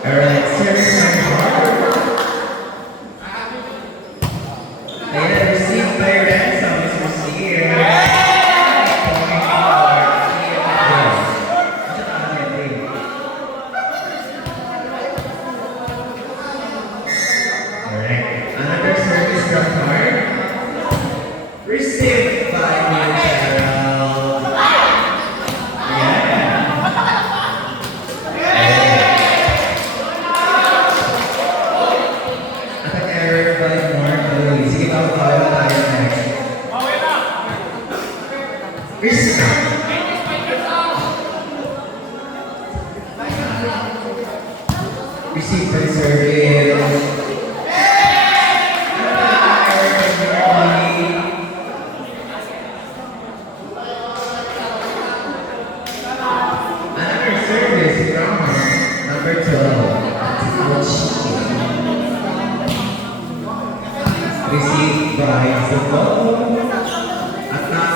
Alright, service number 4. Ayan, received by Ransom is received. Alright, another service from Mark. Received by Gerald. Receive by service. Another service from number 12. Received by Zubbo. At not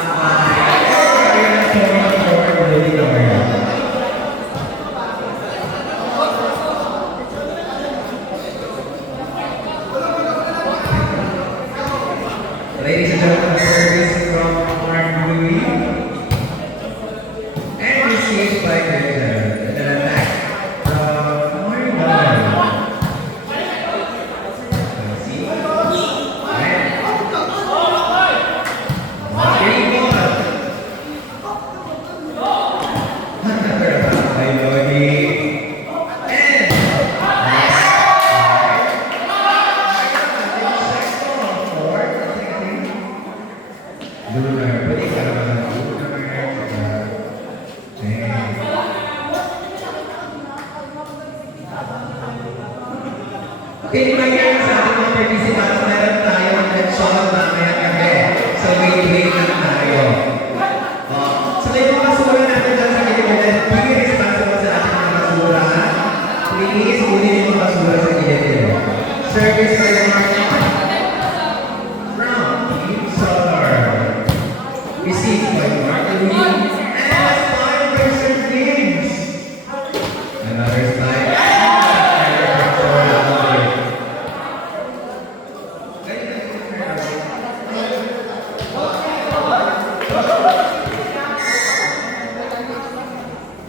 Ladies and gentlemen, service from Mark Louis and received by Victor. And then back from Mark. See? Right? Okay, ngayon sa ating mga participants, meron tayong leksyon mamaya gabi. So, wait lang tayo. So, may mga basura natin dyan sa gilid. Be responsible sa ating mga basura. Please, kunin yung mga basura sa gilid. Service by Mark from Team Solar. Received by Mark Louis and 5% games. Another slide.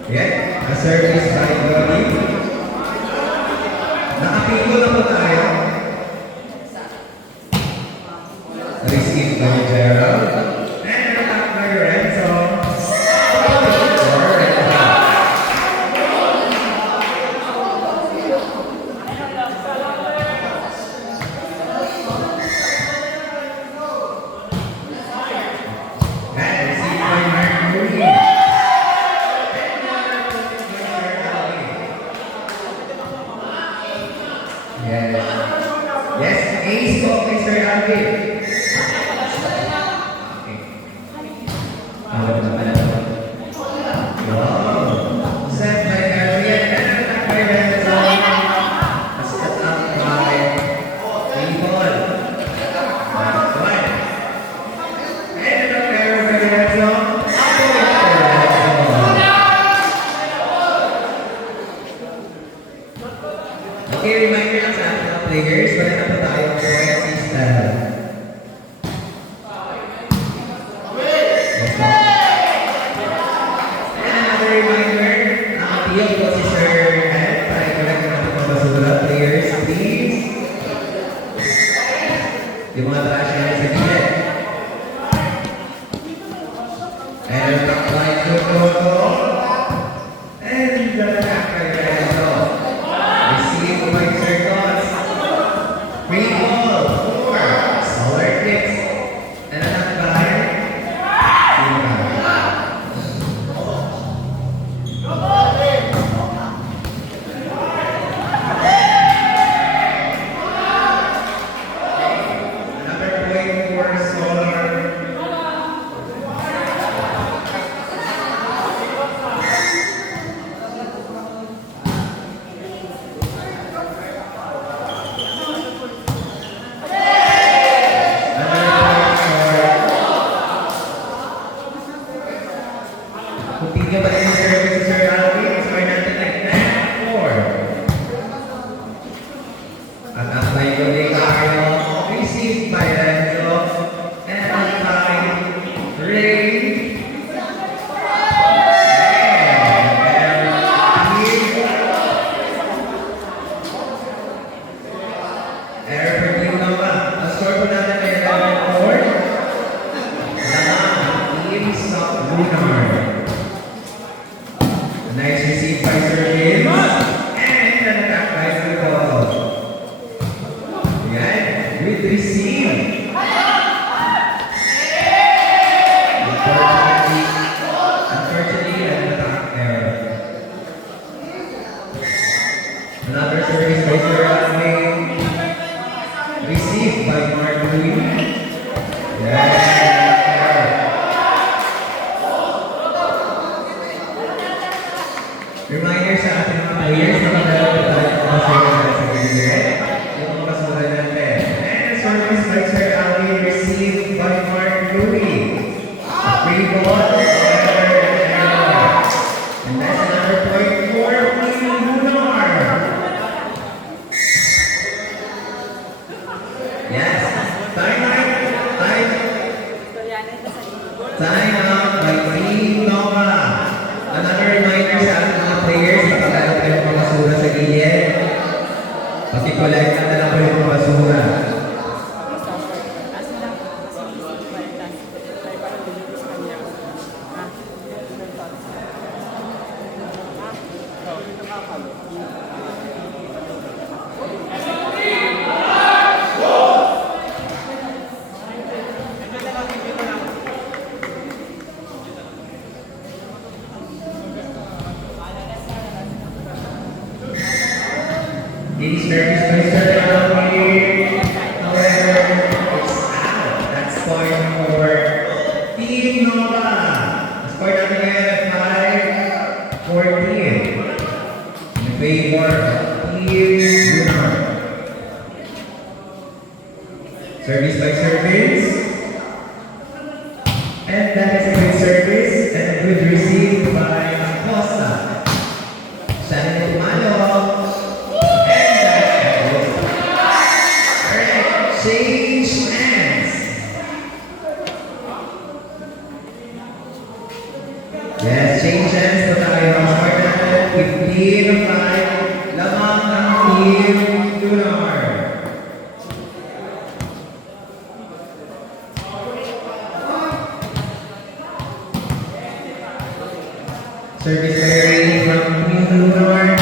Yeah, a service by Bobby. Nakapiko na po tayo. Received by Gerald. And returned by Renzo. And received by Mark Louis. Yes, ace po, Mr. Alvin. Meron ang flight to Toto. And the attack by Lorenzo. Received by Sir Tots. Free ball. 4. Solar kicks. And an attack by another point for Solar. Continue pa rin yung service si Sir Alvin. Score natin ay 9-4. At ang play ko ni Cario, received by Renzo. And by Ray. Error for Team Nova. Ang score po natin ay 11-4. Team South Lunar. Nice receive by Sir James. And an attack by Sir Toto. Yan. Good receive. Unfortunately, an attack error. Another service by Sir Alvin. Received by Mark Louis. Yan. Reminder sa ating mga players na magdala tayo ng mga service sa gilid. Yung mga kasunod natin. And service by Sir Alvin received by Mark Louis. Free ball. And that's another point for Team Lunar. Yes. Time out by Team Nova. Another reminder sa ating mga players na pagkala tayo ng mga basura sa gilid. Pakikulay na lang po yung mga basura. It is service by Sir Alvin. However, it's out. That's point for Team Nova. Score natin ngayon 5-14. In favor of Team Lunar. Service by service. And that is a good service and a good receive by Acosta. Sana na tumalo. Change hands. Yes, change hands po tayo. Score natin 15-5. Lamang ng Team Lunar. Service by Ray from Team Lunar.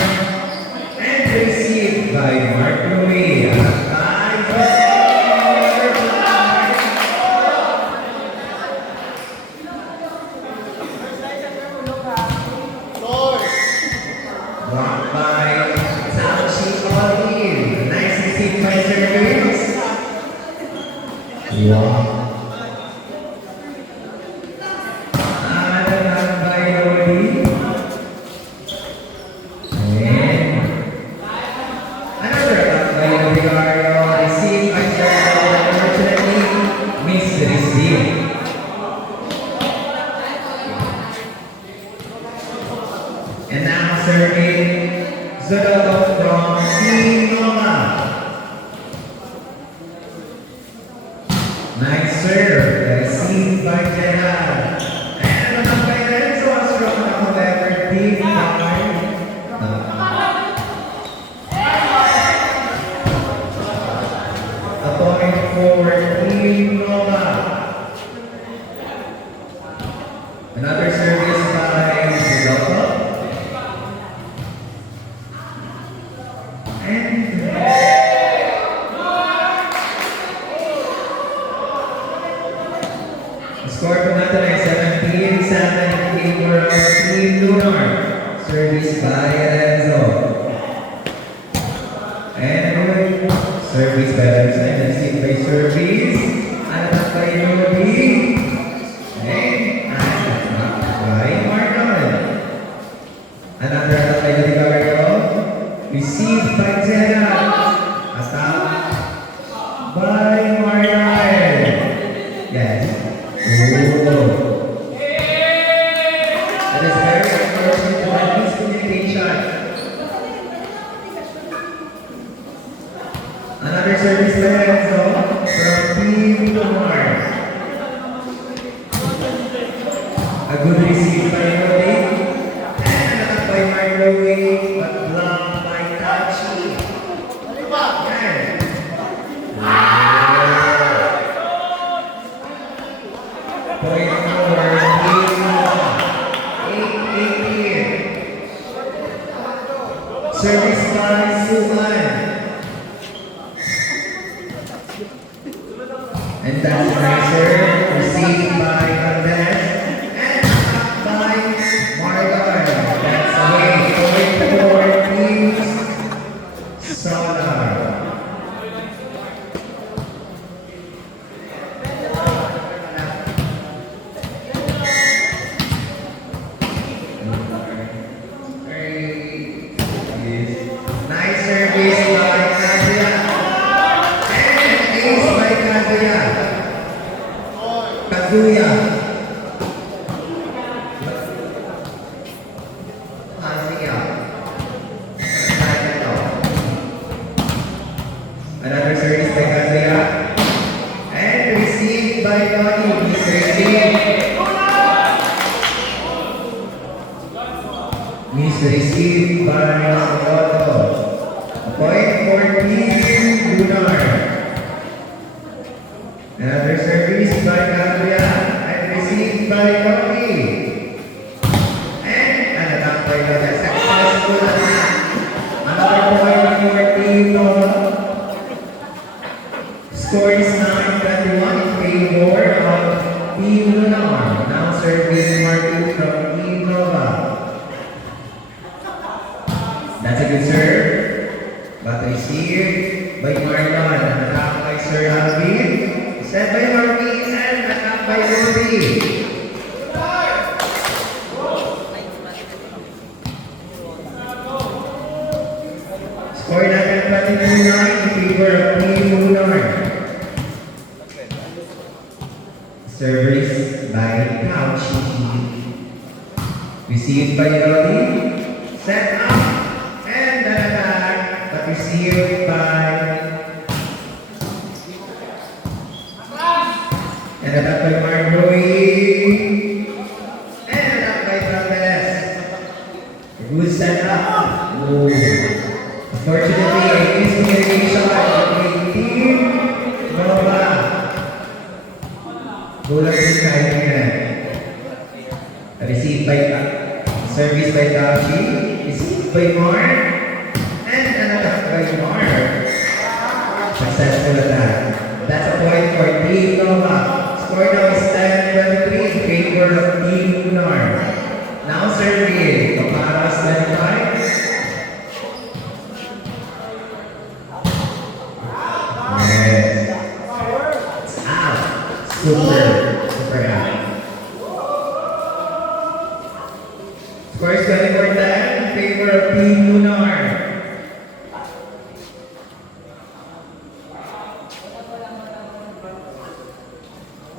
And received by Mark Louis. Blocked by Taoshi Olive. Nice receive by service. Wow. Attack by Olive. And another attack by Vigario. Receive by service. Unfortunately, missed the receive. And now serving Zodoto from Team Nova. Nice serve. Received by Gerard. And naman by Renzo. Strong na however. Team Nova. A point for Team Nova. Another Score po natin ay 17-7 in favor of Team Lunar. Service by Lorenzo. And good service by Lorenzo. And receive by service. Anak by Rudy. And anak by Marlon. Another anak by Ligario. Received by Zena. Attack by Marlon. Yes. Oh. That is very unfortunate to have miscommunication. Another service by Enzo from Team Lumar. A good receive by Rodi. And an attack by Marlowe, but blocked by Tachi. Yan. Point for Team Lumar. 8-18. Service by Suman. And that's nicer. Received by Valdez. And up by Margar. That's away. Going for Team Solar. Nice service by Kazuya. And ace by Kazuya. Kazuya. Kazuya. Another service by Kazuya. And received by Tony. Received by Soto. Point for Team Lunar. Another service by Kazuya and received by Rocky. And an attack by Rocky. Successful attack. Another point for Team Nova. Score is 9-21 in favor of Team Lunar. Now serving Martin from Team Nova. That's a good serve, but received by Marlon. An attack by Sir Alvin. Set by Marvin and attack by Rudy. Score natin 22-9 in favor of Team Lunar. Service by Couchy. Received by Rudy. Set up. And an attack, but received by and attack by Marjorie and attack by Travis. Good set up. Oh. Unfortunately, a miscommunication between Team Nova. Kulang din kahit yan. Received by service by Kashi. Received by Mark and an attack by Mark. Successful attack. That's a point for Team Nova. Score now is 10-23 in favor of Team Lunar. Now serving Paparas 25. Yes. It's out. Super out. Score is 24-10 in favor of Team Lunar.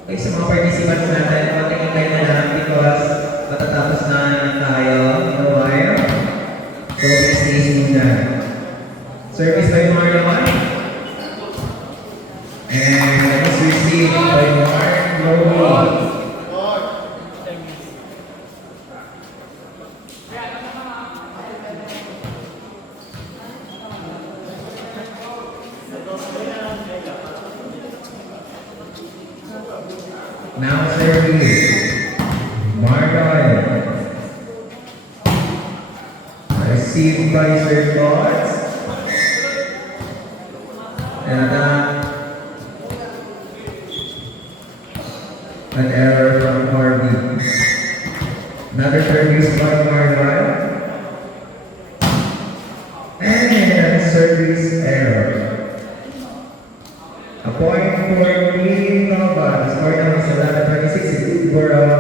Okay, sa mga participants natin, konting hintay na lang because matatapos na tayo in a while. So, please muna. Service by Marlon. And it's received by Mark Lowe. Now service Marlon. Received by Sir Thoughts. And An error from Harvey. Another service by Marlon. And a service error. A point for Team Nova. The score now is 11-26 in favor of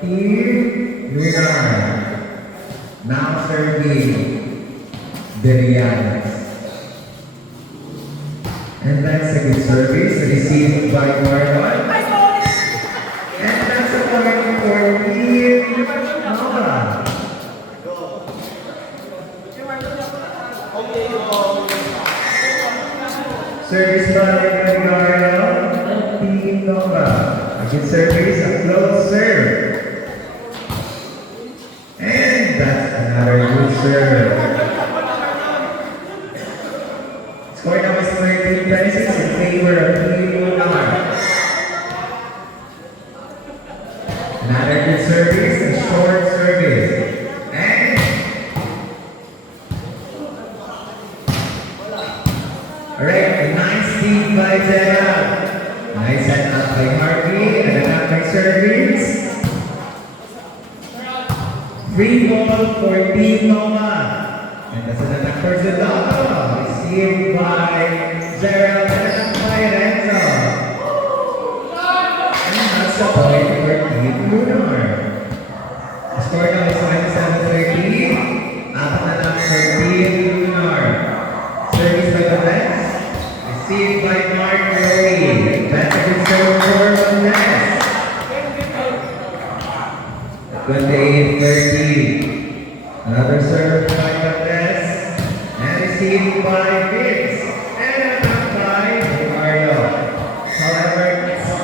Team Lunar. Now serving Derianas. And that's a good service received by Marlon. And that's a point for Team Nova. Service by Gregorio, Team Nova. A good service, a close serve. And that's another good serve. Score now is 13-26 in favor of Team Lunar. Another good service, a short service. And alright, nice lead by Zera. Nice set up by Harvey and attack by service. Free ball for Team Nova. And that's an attack for Zedano. Received by Zera and attack by Renzo. And that's a point for Team Lunar. The score now is 27-13. Apat na lang for Team Lunar. Service by the Reds. Received by Mark Rowe. That's a good serve for the Reds. 28-13. Another serve by the Reds. And received by Vince. And attacked by Mario. However, it's out.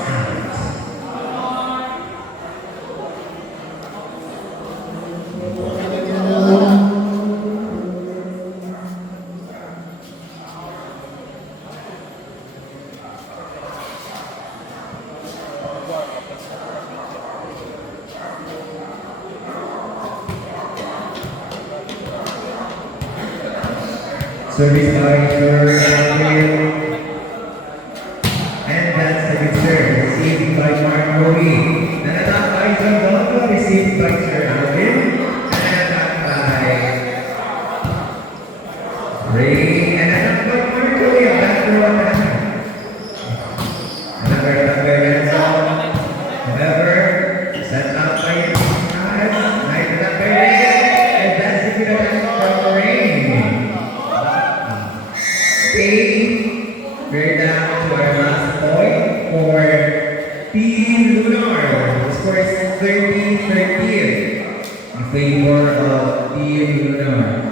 Service by Jordan. And that's a good serve. Received by Mark Rowe. An attack by Zandolfo. Received by Sir Alvin. And attack by Ray. And attack by Mark Rowe. A backdoor attack. Another attack by Renzo. However, set up by Kaz. Nice attack by Ray. And that's a good attack from Ray. Okay, we're down to our last point for Team Lunar. The score is 30-13 in favor of Team Lunar.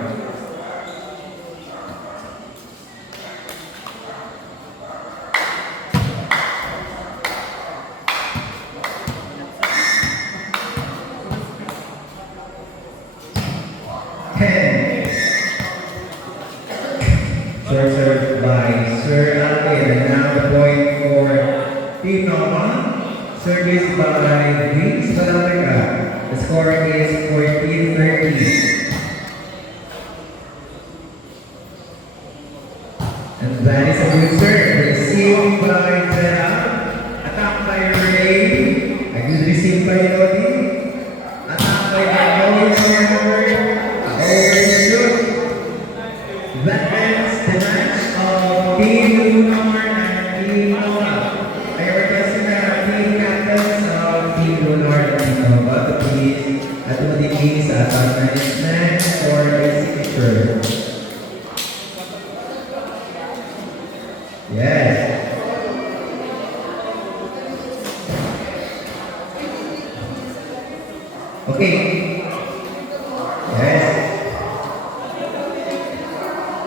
Short serve by Sir Alvin. And now the point for Team Nova. Service by Vince Balantica. The score is 14-13. And that is a good serve. Received by Zera. Attack by Ray. A good receive by Lodi. Attack by Magnolia. Overshoot. That ends the match of Team Lunar and Team Nova. I request na team captains of Team Lunar and Team Nova to please tumutipin sa ating management for their signature. Yes. Okay.